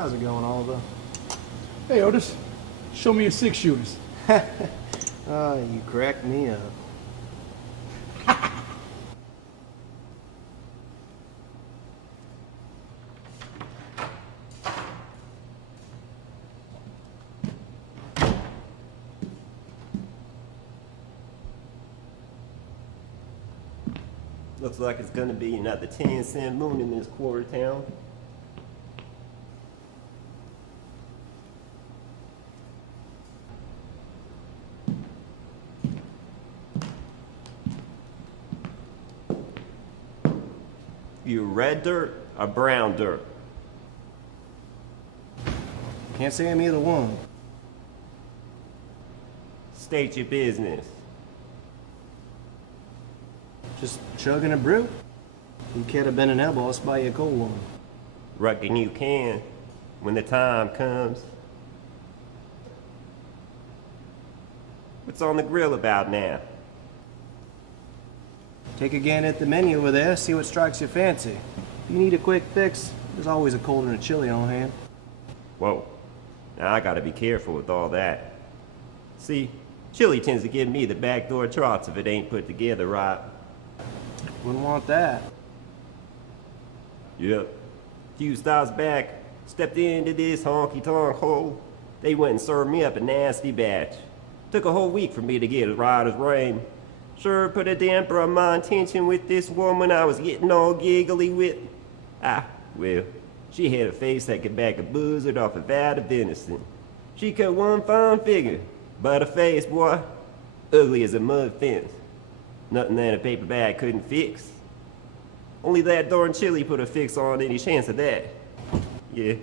How's it going, Oliver? Hey, Otis. Show me your 6-shooters. Oh, you cracked me up. Looks like it's gonna be another 10-cent moon in this quarter town. You red dirt or brown dirt? Can't say I'm either one. State your business. Just chugging a brew. You can't have been an elbow, I'll buy you a cold one. Reckon you can, when the time comes. What's on the grill about now? Take a gander at the menu over there, see what strikes your fancy. If you need a quick fix, there's always a cold and a chili on hand. Whoa, now I gotta be careful with all that. See, chili tends to give me the backdoor trots if it ain't put together right. Wouldn't want that. Yep. A few stops back, stepped into this honky-tonk hole. They went and served me up a nasty batch. Took a whole week for me to get as right as rain. Sure put a damper on my intention with this woman I was getting all giggly with. Ah, well, she had a face that could back a buzzard off a vat of venison. She cut one fine figure, but a face, boy, ugly as a mud fence. Nothing that a paper bag couldn't fix. Only that darn chili put a fix on any chance of that. Yeah,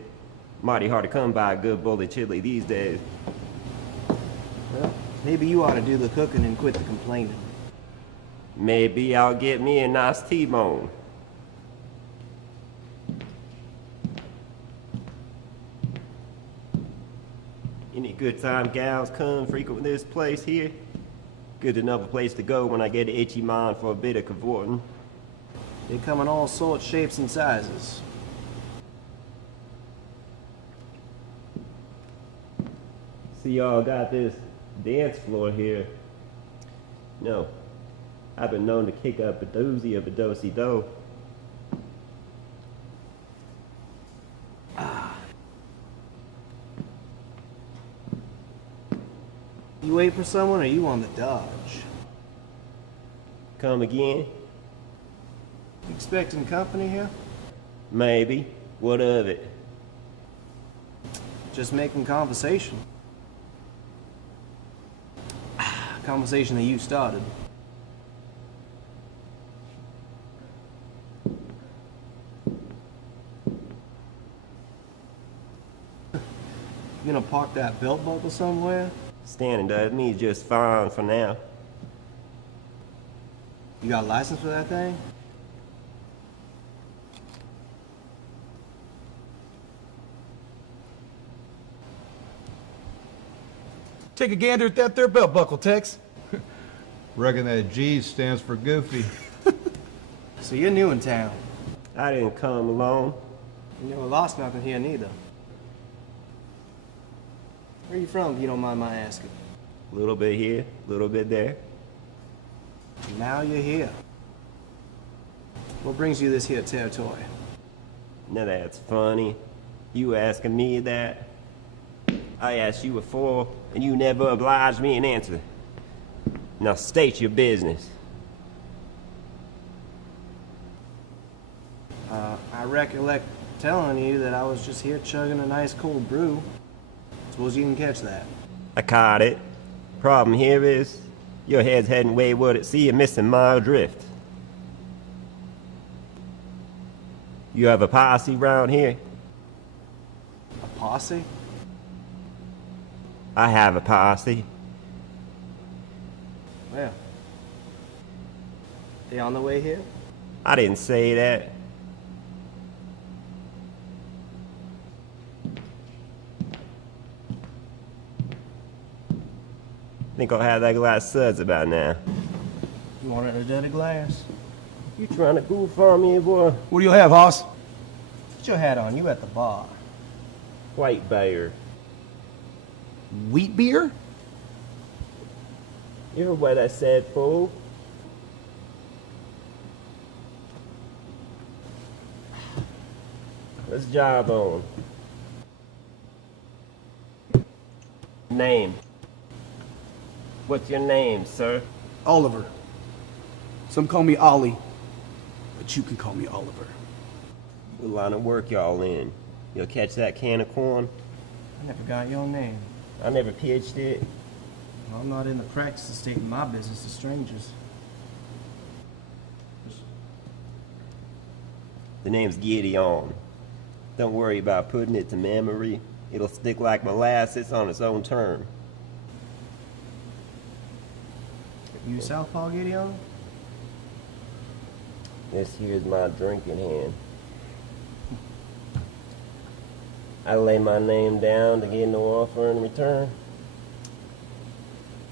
mighty hard to come by a good bowl of chili these days. Well, maybe you ought to do the cooking and quit the complaining. Maybe I'll get me a nice T-bone. Any good time gals come frequent this place here? Good enough a place to go when I get an itchy mind for a bit of cavorting. They come in all sorts, shapes, and sizes. See, y'all got this dance floor here. No, I've been known to kick up a doozy of a do-si-do. You wait for someone, or you on the dodge? Come again? You expecting company here? Maybe. What of it? Just making conversation. Conversation that you started. You gonna park that belt buckle somewhere? Standing does me just fine for now. You got a license for that thing? Take a gander at that there belt buckle, Tex. Reckon that G stands for goofy. So you're new in town. I didn't come alone. You never lost nothing here neither. Where you from, if you don't mind my asking? A little bit here, a little bit there. Now you're here. What brings you this here territory? Now that's funny. You asking me that? I asked you before, and you never obliged me an answer. Now state your business. I recollect telling you that I was just here chugging a nice cold brew. Suppose you can catch that. I caught it. Problem here is, your head's heading wayward at sea and missing my drift. You have a posse round here? A posse? I have a posse. Well, they on the way here? I didn't say that. Think I'll have that glass suds about now. You want it in a dirty glass? You trying to goof on me, boy? What do you have, Hoss? Put your hat on, you at the bar. White bear. Wheat beer? You heard what I said, fool? Let's job on. Name. What's your name, sir? Oliver. Some call me Ollie, but you can call me Oliver. What line of work y'all in? You'll catch that can of corn? I never got your name. I never pitched it. I'm not in the practice of stating my business to strangers. The name's Gideon. Don't worry about putting it to memory. It'll stick like molasses on its own term. You Southpaw, Gideon? This here's my drinking hand. I lay my name down to get no offer in return.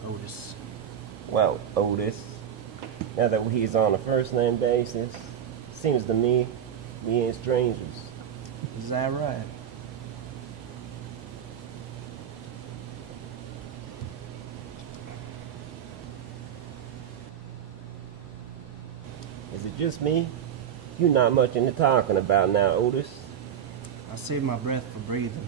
Otis. Well, Otis, now that he's on a first name basis, seems to me we ain't strangers. Is that right? Is it just me? You not much into talking about now, Otis. I save my breath for breathing.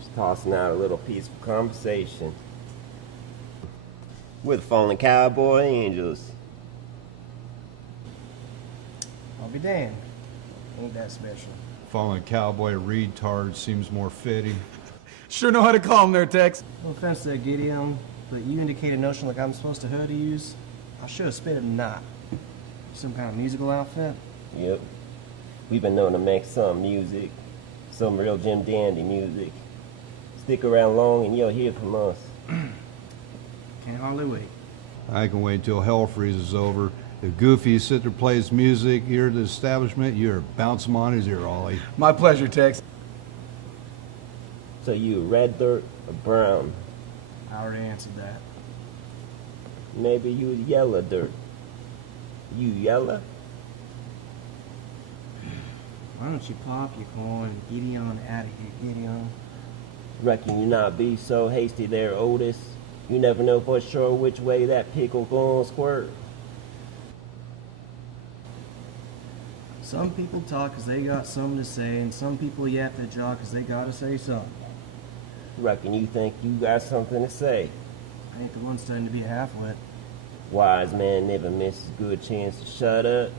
Just tossing out a little peaceful conversation. We're the fallen cowboy angels. I'll be damned. Ain't that special. Fallen cowboy retard seems more fitting. Sure know how to call him there, Tex. No offense there, Gideon, but you indicate a notion like I'm supposed to her to use. I should have spit a knot. Some kind of musical outfit? Yep. We've been known to make some music. Some real Jim Dandy music. Stick around long and you'll hear from us. Can't hardly wait. I can wait till hell freezes over. If Goofy sit there plays music here at the establishment, you're bounce him on his ear, Ollie. My pleasure, Tex. So you red dirt or brown? I already answered that. Maybe you yellow dirt. You yellow? Why don't you pop your corn and Gideon out of here, Gideon? Reckon you not be so hasty there, Otis. You never know for sure which way that pickle gon' squirt. Some people talk 'cause they got something to say, and some people yap their jaw 'cause they gotta say something. Reckon you think you got something to say. I ain't the one starting to be half-wit. Wise man never misses a good chance to shut up.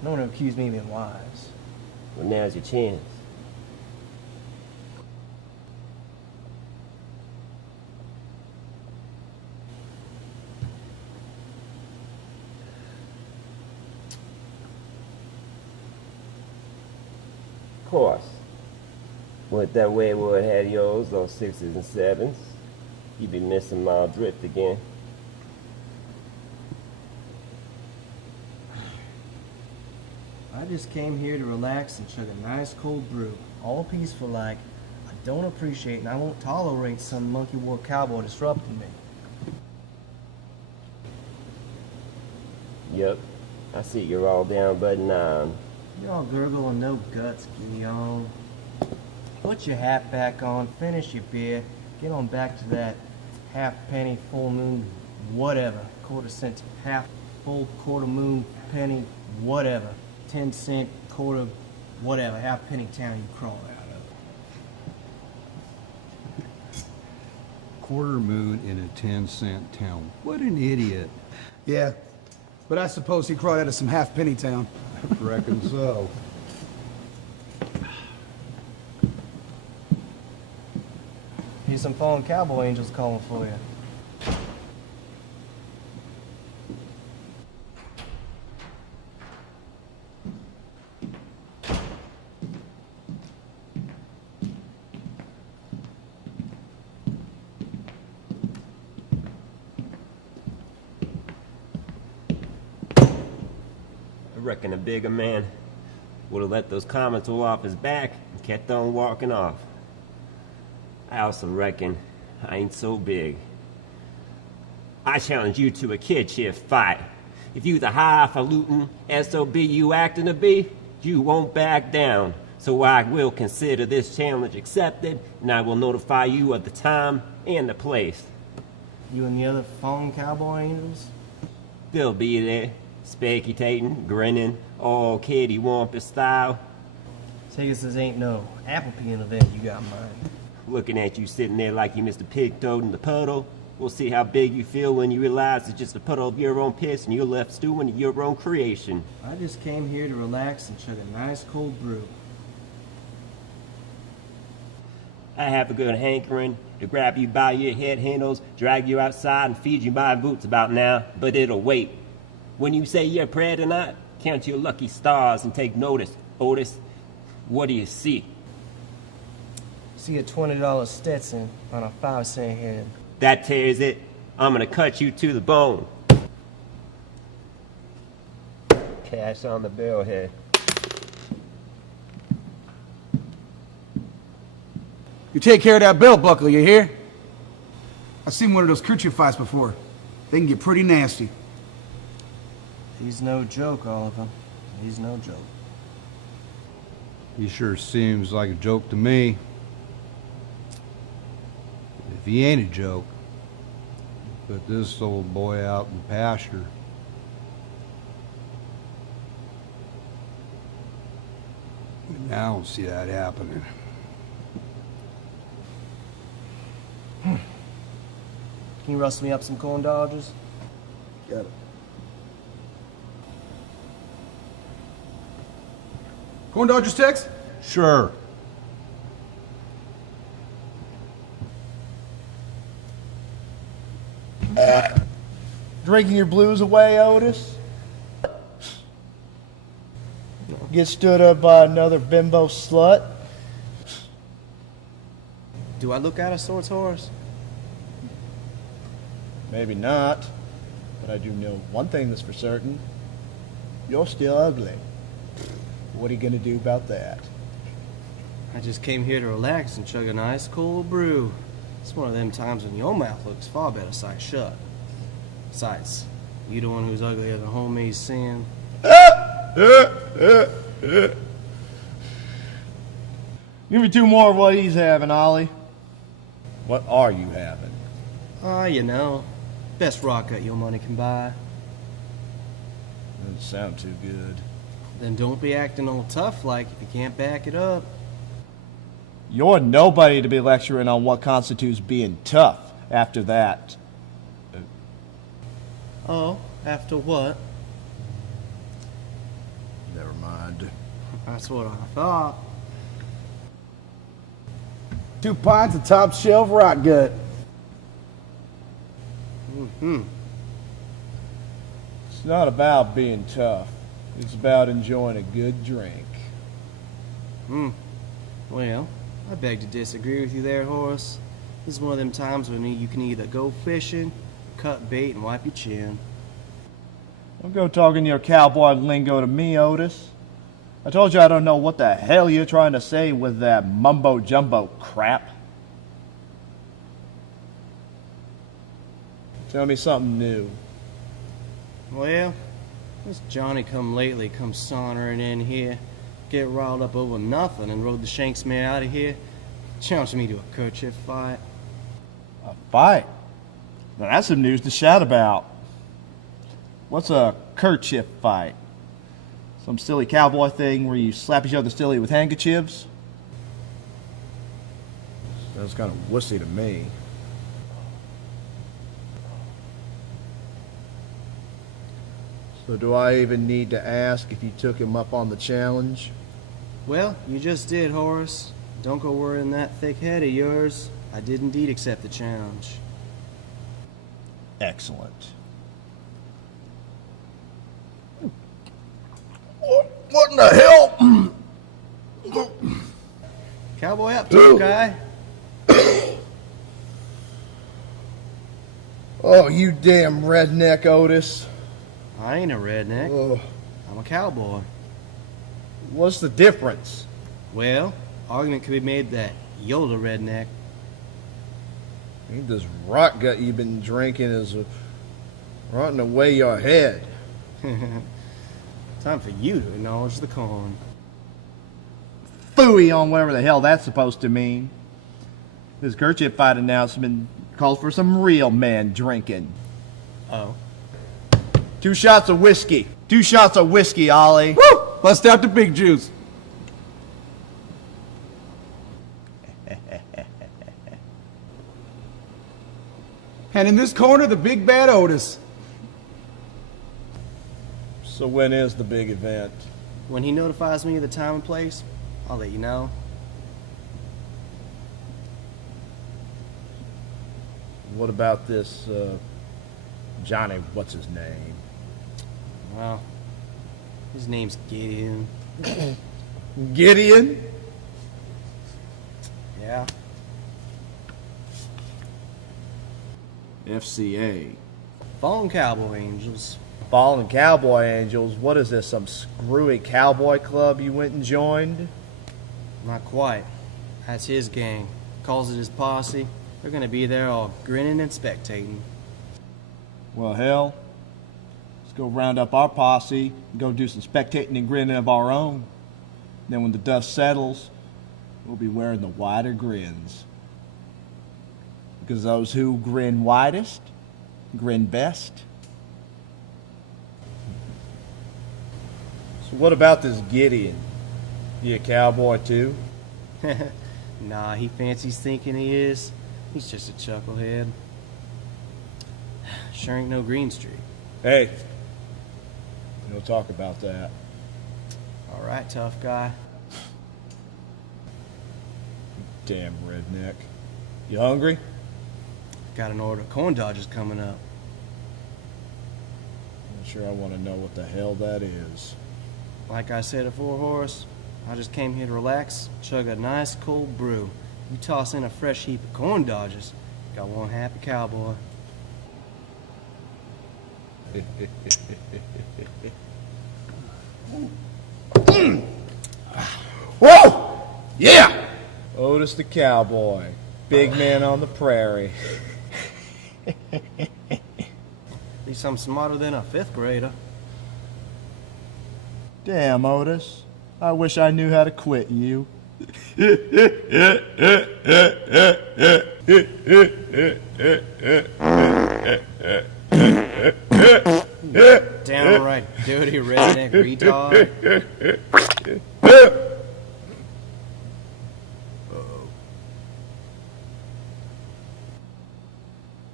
No one accused me of being wise. Well, now's your chance. Of course. Went that way where it had yours, those 6s and 7s. You'd be missing my drift again. I just came here to relax and chug a nice cold brew, all peaceful like. I don't appreciate and I won't tolerate some monkey war cowboy disrupting me. Yep, I see you're all down but 9. You're all gurgle and no guts, Gideon. Put your hat back on, finish your beer, get on back to that half penny, full moon, whatever. Quarter cent, half, full, quarter moon, penny, whatever. 10-cent, quarter, whatever. Half penny town you crawl out of. Quarter moon in a 10-cent town. What an idiot. Yeah, but I suppose he crawled out of some half-penny town. Reckon so. Here's some fallen cowboy angels calling for you. I reckon a bigger man would have let those comments roll off his back and kept on walking off. I also reckon I ain't so big. I challenge you to a kid shift fight. If you the highfalutin SOB you acting to be, you won't back down. So I will consider this challenge accepted, and I will notify you of the time and the place. You and the other fallen cowboy angels? They'll be there, speculating, grinning, all kitty wampus style. Take us this ain't no apple peeling event you got in mind. Looking at you sitting there like you Mr. Pig Toad in the puddle. We'll see how big you feel when you realize it's just a puddle of your own piss and you're left stewing in your own creation. I just came here to relax and chug a nice cold brew. I have a good hankering to grab you by your head handles, drag you outside, and feed you my boots about now, but it'll wait. When you say your prayer tonight, count your lucky stars and take notice. Otis, what do you see? See a $20 Stetson on a 5-cent head. That tears it. I'm gonna cut you to the bone. Cash on the bill here. You take care of that belt buckle, you hear? I've seen one of those kerchief fights before. They can get pretty nasty. He's no joke, Oliver. He's no joke. He sure seems like a joke to me. If he ain't a joke, put this old boy out in the pasture. I don't see that happening. Can you rustle me up some corn dodgers? Got it. Corn Dodgers, Tex? Sure. Drinking your blues away, Otis? Get stood up by another bimbo slut? Do I look out of sorts, Horace? Maybe not, but I do know one thing that's for certain. You're still ugly. What are you gonna do about that? I just came here to relax and chug a nice cold brew. It's one of them times when your mouth looks far better side shut. Besides, you the one who's uglier than homemade sin. Give me 2 more of what he's having, Ollie. What are you having? You know, best rock cut your money can buy. Doesn't sound too good. Then don't be acting all tough like if you can't back it up. You're nobody to be lecturing on what constitutes being tough after that. Oh, after what? Never mind. That's what I thought. 2 pints of top shelf rock gut. It's not about being tough. It's about enjoying a good drink. Well, I beg to disagree with you there, Horace. This is one of them times when you can either go fishing, cut bait, and wipe your chin. Don't go talking your cowboy lingo to me, Otis. I told you I don't know what the hell you're trying to say with that mumbo-jumbo crap. Tell me something new. Well, this Johnny-come-lately comes sauntering in here, get riled up over nothing, and rode the Shanks mare out of here, challenged me to a kerchief fight. A fight? Now that's some news to shout about. What's a kerchief fight? Some silly cowboy thing where you slap each other silly with handkerchiefs? Sounds kind of wussy to me. So do I even need to ask if you took him up on the challenge? Well, you just did, Horace. Don't go worrying that thick head of yours. I did indeed accept the challenge. Excellent. What in the hell? Cowboy up, tough guy. Oh, you damn redneck, Otis. I ain't a redneck. Oh, I'm a cowboy. what's the difference? Well, argument could be made that you're the redneck. I think this rock gut you've been drinking is Running away your head. Time for you to acknowledge the con. Phooey on whatever the hell that's supposed to mean. This kerchief fight announcement calls for some real man drinking. Oh. 2 shots of whiskey. 2 shots of whiskey, Ollie. Woo! Bust out the big juice. And in this corner, the big bad Otis. So when is the big event? When he notifies me of the time and place, I'll let you know. What about this, Johnny, what's his name? Well, his name's Gideon. Gideon? Yeah. FCA. Fallen Cowboy Angels. Fallen Cowboy Angels? What is this, some screwy cowboy club you went and joined? Not quite. That's his gang. Calls it his posse. They're gonna be there all grinning and spectating. Well, hell, let's go round up our posse and go do some spectating and grinning of our own. Then when the dust settles, we'll be wearing the wider grins. Because those who grin widest, grin best. So what about this Gideon? You a cowboy too? Nah, he fancies thinking he is. He's just a chucklehead. Sure ain't no Green Street. Hey, we don't talk about that. All right, tough guy. Damn redneck. You hungry? Got an order of corn dodgers coming up. I'm sure I want to know what the hell that is. Like I said before, Horace, I just came here to relax, chug a nice cold brew. You toss in a fresh heap of corn dodgers, got one happy cowboy. Whoa! Yeah! Otis the cowboy, big man on the prairie. At least I'm smarter than a 5th grader. Damn, Otis. I wish I knew how to quit you. Downright dirty redneck retard.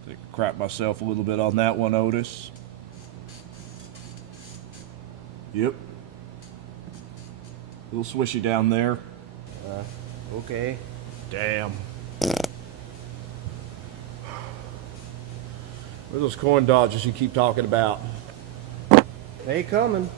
I crap myself a little bit on that one, Otis. Yep. A little swishy down there. Okay. Damn. Where are those corn dodgers you keep talking about? They coming.